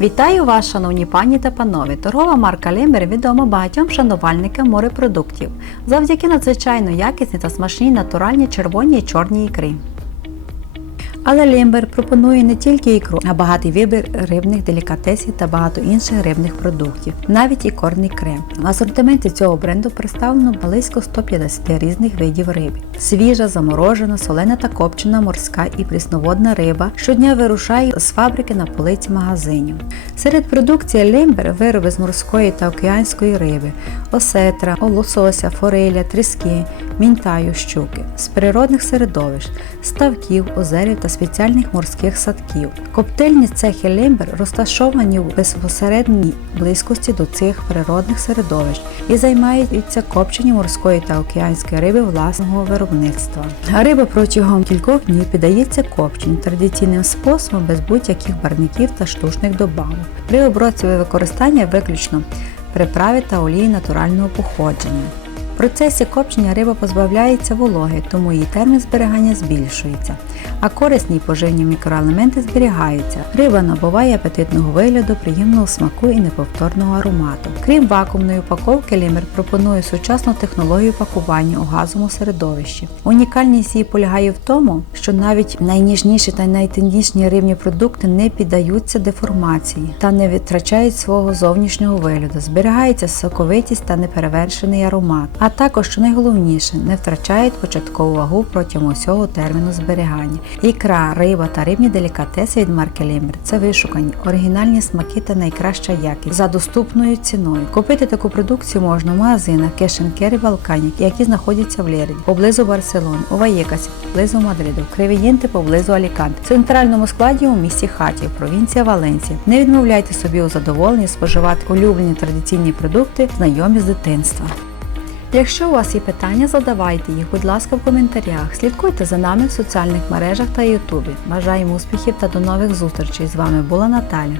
Вітаю вас, шановні пані та панові! Торгова марка Лемер відома багатьом шанувальникам морепродуктів завдяки надзвичайно якісній та смачній натуральній червоній і чорній ікрі. Але Лембер пропонує не тільки ікру, а багатий вибір рибних делікатесів та багато інших рибних продуктів, навіть ікорний крем. В асортименті цього бренду представлено близько 150 різних видів риби. Свіжа, заморожена, солена та копчена морська і прісноводна риба щодня вирушає з фабрики на полиці магазинів. Серед продукції Лембер вироби з морської та океанської риби, осетра, лосося, фореля, тріски, мінтаю, щуки, з природних середовищ, ставків, озерів та спеціальних морських садків. Коптильні цехи Лембер розташовані у безпосередній близькості до цих природних середовищ і займаються копченням морської та океанської риби власного виробництва. Риба протягом кількох днів піддається копченню традиційним способом без будь-яких барників та штучних добавок. При обробці використання виключно приправи та олії натурального походження. В процесі копчення риба позбавляється вологи, тому її термін зберігання збільшується, а корисні й поживні мікроелементи зберігаються. Риба набуває апетитного вигляду, приємного смаку і неповторного аромату. Крім вакуумної упаковки, Лімер пропонує сучасну технологію пакування у газовому середовищі. Унікальність її полягає в тому, що навіть найніжніші та найтендішні рибні продукти не піддаються деформації та не витрачають свого зовнішнього вигляду, зберігається соковитість та неперевершений аромат а також, що найголовніше, не втрачають початкову вагу протягом усього терміну зберігання. Ікра, риба та рибні делікатеси від марки Лімбер це вишукані, оригінальні смаки та найкраща якість за доступною ціною. Купити таку продукцію можна в магазинах Кешенкері Балканік, які знаходяться в Лєрді, поблизу Барселони, у Ваєкасі, поблизу Мадриду, Кривієнти поблизу Алікант, в центральному складі у місті Хатів, провінція Валенсія. Не відмовляйте собі у задоволенні споживати улюблені традиційні продукти, знайомі з дитинства. Якщо у вас є питання, задавайте їх, будь ласка, в коментарях. Слідкуйте за нами в соціальних мережах та Ютубі. Бажаємо успіхів та до нових зустрічей. З вами була Наталя.